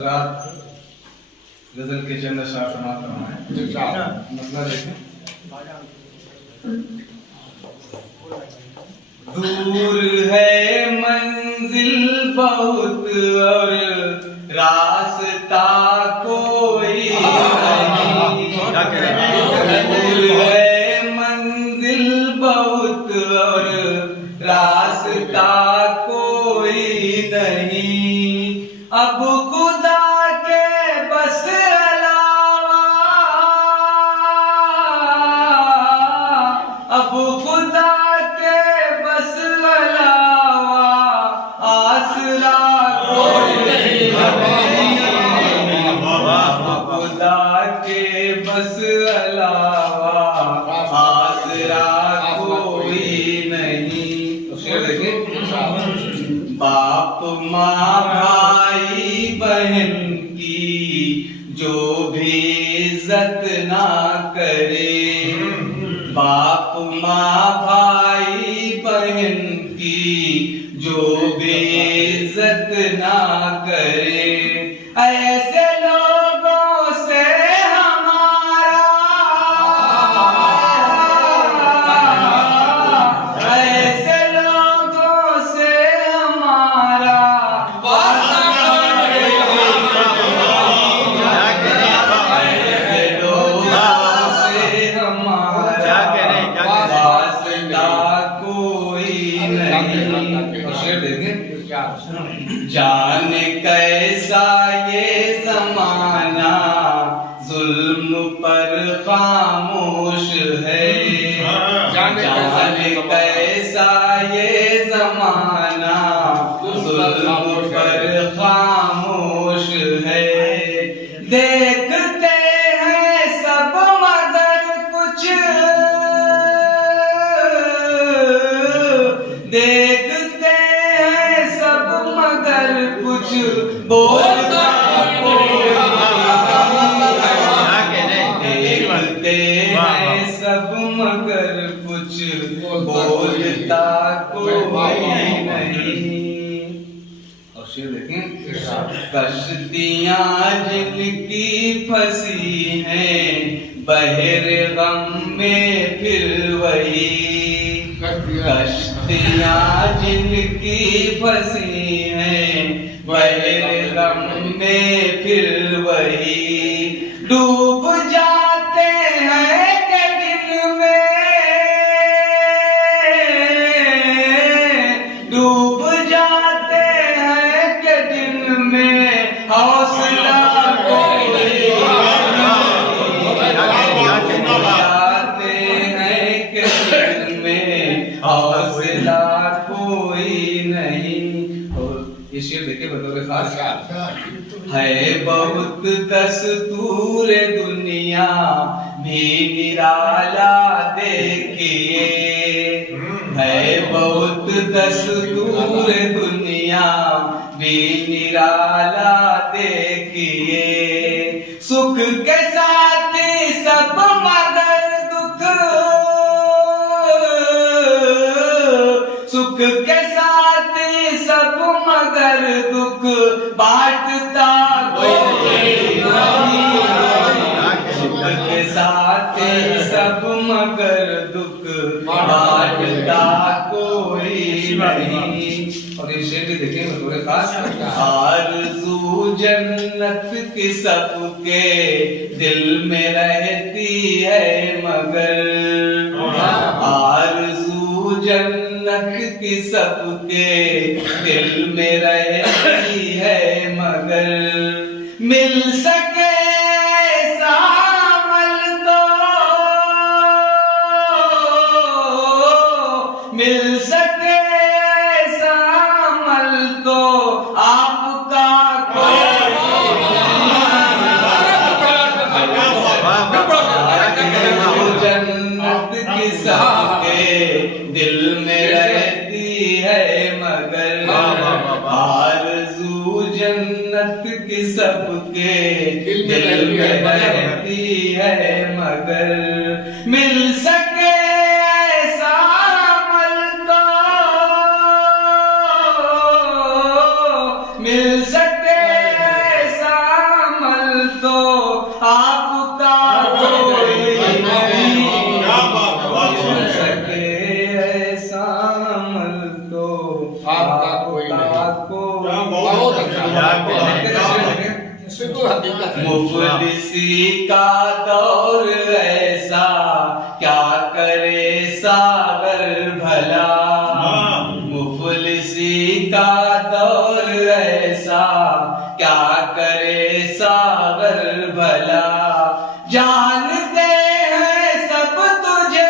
रात गजल के चंद अशआर समाप्त करना है। मतलब देखें, दूर है मंजिल बहुत और रास्ता कोई नहीं। दूर है मंजिल बहुत और रास्ता कोई नहीं। अब खुदा के बस अलावा, अब खुदा के बस अलावा आसरा कोई नहीं। खुदा के बस अलावा आसरा कोई नहीं। तो शेर देखिए, बाप माँ भाई बहन की जो भी इज्जत ना करे, बाप माँ भाई बहन की जो भी इज्जत ना करे, ऐसे लोगों से हमारा, ऐसे लोगों से हमारा जान कैसा ये जमाना जुल्म पर खामोश है। जान कैसा ये जमाना जुल्म पर खामोश है। देखते हैं सब मगर कुछ, देखते हैं सब मगर कुछ बोलता कोई नहीं। देखते हैं सब मगर कुछ बोलता कोई नहीं। और शेर देखें, कश्तियाँ जिनकी फंसी हैं बहरे गम में फिर वही, कश्तियाँ जिनकी फंसी हैं बहरे गम में फिर वही, डूब जाते हैं के दिन में, डूब जाते हैं के दिन में हौसला कोई जाते हैं के दिन में हौसला कोई नहीं। और ये शेर देखे बतौर खास, है बहुत दस्तूर दुनिया भी निराला देखिए, है बहुत दस्तूर दुनिया भी निराला देखिए। सुख के साथ सब मगर दुख, सुख के साथ सब मगर दुख बांटता कोई नहीं। सुख के साथ सब मगर दुख बांटता कोई नहीं। और ये शेर भी देखेंगे थोड़े खास, आरज़ू जन्नत की सबके दिल में रहती है मगर, आरज़ू जन्नत की सबके दिल में रहती है मगर, मिल सके ऐसा अमल तो, मिल सके ऐसा अमल तो आपका जन्नत की सबके दिल में रहती है मगर, आरज़ू जन्नत की सबके दिल में रहती है मगर, मिल सके ऐसा अमल तो, मिल सके ऐसा बहुत अच्छा मुफलिसी का दौर ऐसा क्या करे सागर भला, मुफलिसी का दौर ऐसा क्या करे सागर भला, जानते हैं सब तुझे